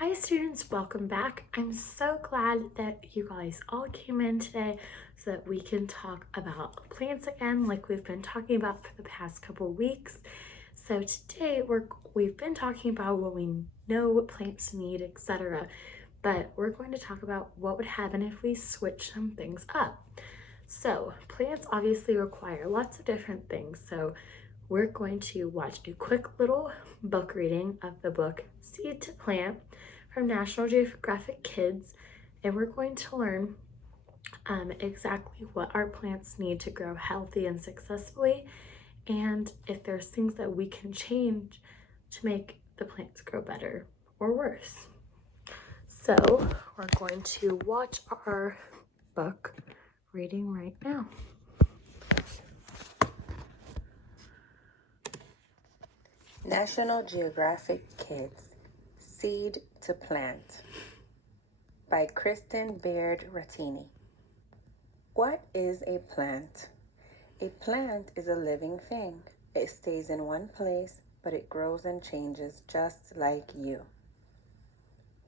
Hi students, welcome back. I'm so glad that you guys all came in today so that we can talk about plants again like we've been talking about for the past couple weeks. So today we've been talking about what we know what plants need, etc. But we're going to talk about what would happen if we switch some things up. So plants obviously require lots of different things. So we're going to watch a quick little book reading of the book Seed to Plant from National Geographic Kids, and we're going to learn exactly what our plants need to grow healthy and successfully, and if there's things that we can change to make the plants grow better or worse. So we're going to watch our book reading right now. National Geographic Kids, Seed to Plant by Kristen Baird Rattini. What is a plant? A plant is a living thing. It stays in one place, but it grows and changes just like you.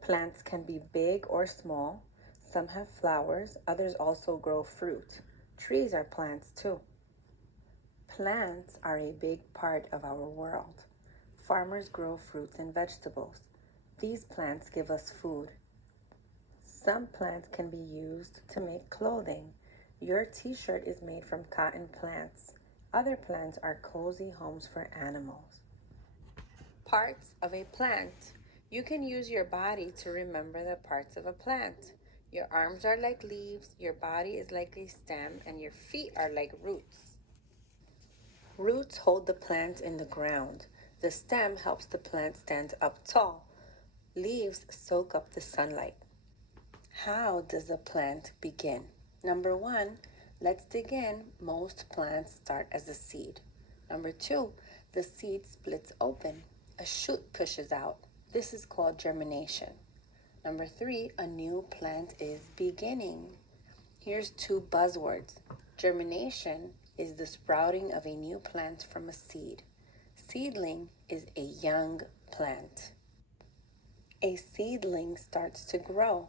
Plants can be big or small. Some have flowers, others also grow fruit. Trees are plants too. Plants are a big part of our world. Farmers grow fruits and vegetables. These plants give us food. Some plants can be used to make clothing. Your t-shirt is made from cotton plants. Other plants are cozy homes for animals. Parts of a plant. You can use your body to remember the parts of a plant. Your arms are like leaves, your body is like a stem, and your feet are like roots. Roots hold the plant in the ground. The stem helps the plant stand up tall. Leaves soak up the sunlight. How does a plant begin? Number 1, let's dig in. Most plants start as a seed. Number 2, the seed splits open. A shoot pushes out. This is called germination. Number 3, a new plant is beginning. Here's 2 buzzwords. Germination is the sprouting of a new plant from a seed. Seedling is a young plant. A seedling starts to grow.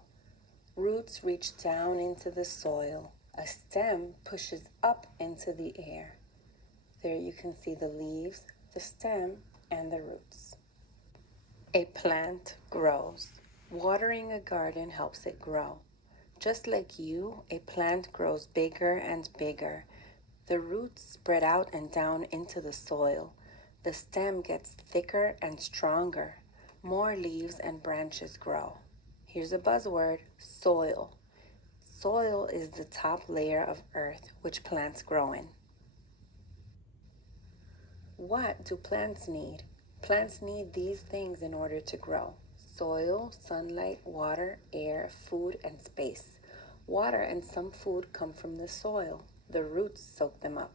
Roots reach down into the soil. A stem pushes up into the air. There you can see the leaves, the stem, and the roots. A plant grows. Watering a garden helps it grow. Just like you, a plant grows bigger and bigger. The roots spread out and down into the soil. The stem gets thicker and stronger. More leaves and branches grow. Here's a buzzword, soil. Soil is the top layer of earth which plants grow in. What do plants need? Plants need these things in order to grow. Soil, sunlight, water, air, food, and space. Water and some food come from the soil. The roots soak them up.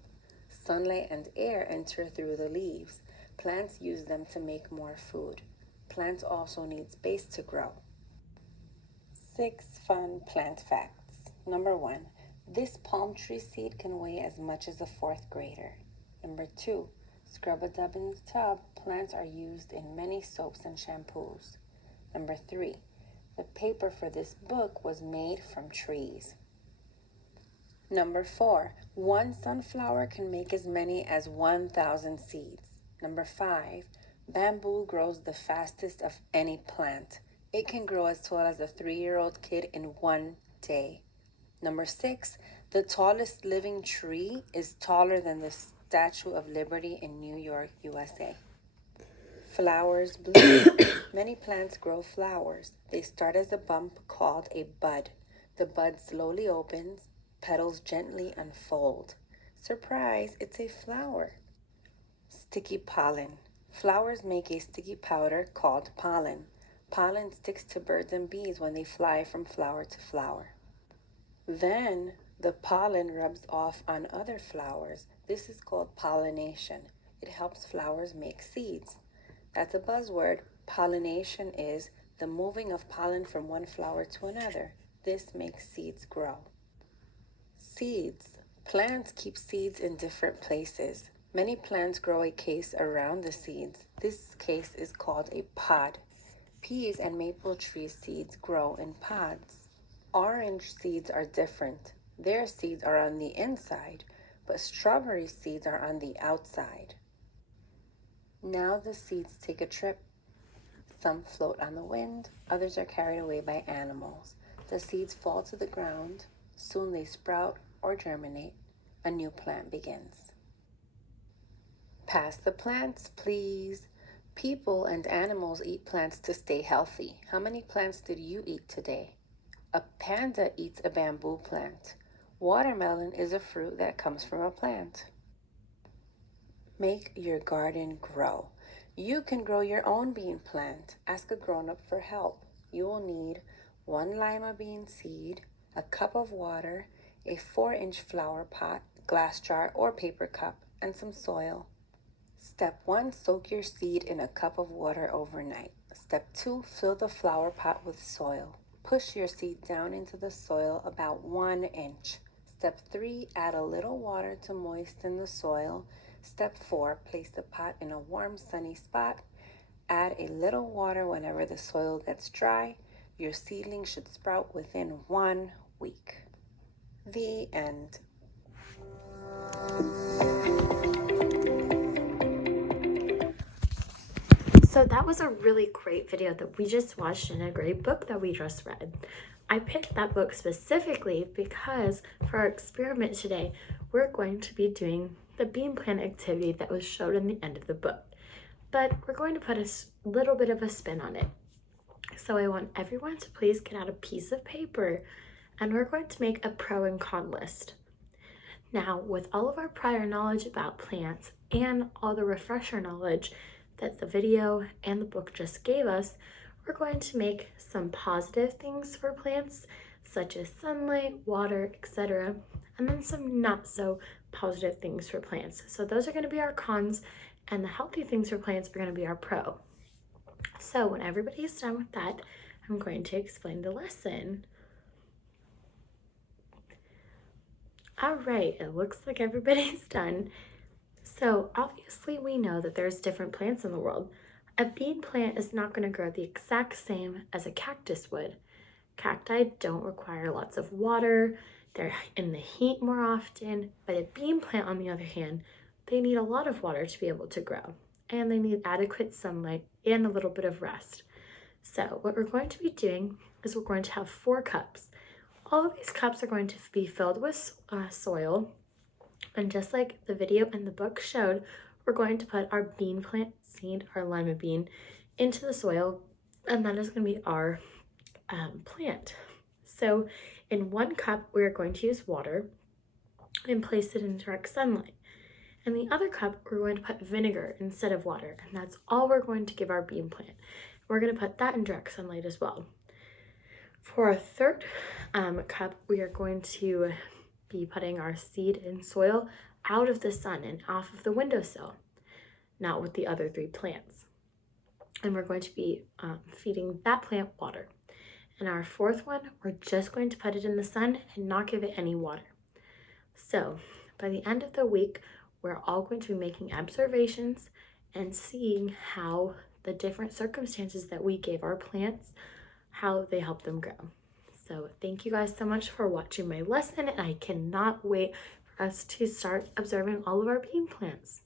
Sunlight and air enter through the leaves. Plants use them to make more food. Plants also need space to grow. 6 fun plant facts. Number 1, this palm tree seed can weigh as much as a 4th grader. Number 2, scrub-a-dub in the tub. Plants are used in many soaps and shampoos. Number 3, the paper for this book was made from trees. Number 4, one sunflower can make as many as 1,000 seeds. Number 5, bamboo grows the fastest of any plant. It can grow as tall as a 3-year-old kid in one day. Number 6, the tallest living tree is taller than the Statue of Liberty in New York, USA. Flowers bloom. Many plants grow flowers. They start as a bump called a bud. The bud slowly opens. Petals gently unfold. Surprise, it's a flower. Sticky pollen. Flowers make a sticky powder called pollen. Pollen sticks to birds and bees when they fly from flower to flower. Then the pollen rubs off on other flowers. This is called pollination. It helps flowers make seeds. That's a buzzword. Pollination is the moving of pollen from one flower to another. This makes seeds grow. Seeds. Plants keep seeds in different places. Many plants grow a case around the seeds. This case is called a pod. Peas and maple tree seeds grow in pods. Orange seeds are different. Their seeds are on the inside, but strawberry seeds are on the outside. Now the seeds take a trip. Some float on the wind, others are carried away by animals. The seeds fall to the ground. Soon they sprout or germinate. A new plant begins. Pass the plants, please. People and animals eat plants to stay healthy. How many plants did you eat today? A panda eats a bamboo plant. Watermelon is a fruit that comes from a plant. Make your garden grow. You can grow your own bean plant. Ask a grown-up for help. You will need 1 lima bean seed, a cup of water, a 4-inch flower pot, glass jar or paper cup, and some soil. Step 1, soak your seed in a cup of water overnight. Step 2, fill the flower pot with soil. Push your seed down into the soil about 1 inch. Step 3, add a little water to moisten the soil. Step 4, place the pot in a warm, sunny spot. Add a little water whenever the soil gets dry. Your seedling should sprout within 1 week. The end. So that was a really great video that we just watched and a great book that we just read. I picked that book specifically because for our experiment today, we're going to be doing the bean plant activity that was showed in the end of the book. But we're going to put a little bit of a spin on it. So I want everyone to please get out a piece of paper and we're going to make a pro and con list. Now, with all of our prior knowledge about plants and all the refresher knowledge that the video and the book just gave us, we're going to make some positive things for plants, such as sunlight, water, etc., and then some not so positive things for plants. So those are going to be our cons, and the healthy things for plants are going to be our pro. So when everybody is done with that, I'm going to explain the lesson. All right, it looks like everybody's done. So obviously we know that there's different plants in the world. A bean plant is not going to grow the exact same as a cactus would. Cacti don't require lots of water. They're in the heat more often, but a bean plant, on the other hand, they need a lot of water to be able to grow, and they need adequate sunlight and a little bit of rest. So what we're going to be doing is we're going to have 4 cups. All of these cups are going to be filled with soil, and just like the video and the book showed, we're going to put our bean plant seed, our lima bean, into the soil, and that is going to be our plant. So in 1 cup, we're going to use water and place it in direct sunlight. In the other cup, we're going to put vinegar instead of water, and that's all we're going to give our bean plant. We're going to put that in direct sunlight as well. For our 3rd cup, we are going to be putting our seed in soil out of the sun and off of the windowsill, not with the other 3 plants. And we're going to be feeding that plant water. And our 4th one, we're just going to put it in the sun and not give it any water. So by the end of the week, we're all going to be making observations and seeing how the different circumstances that we gave our plants, how they help them grow. So thank you guys so much for watching my lesson, and I cannot wait for us to start observing all of our bean plants.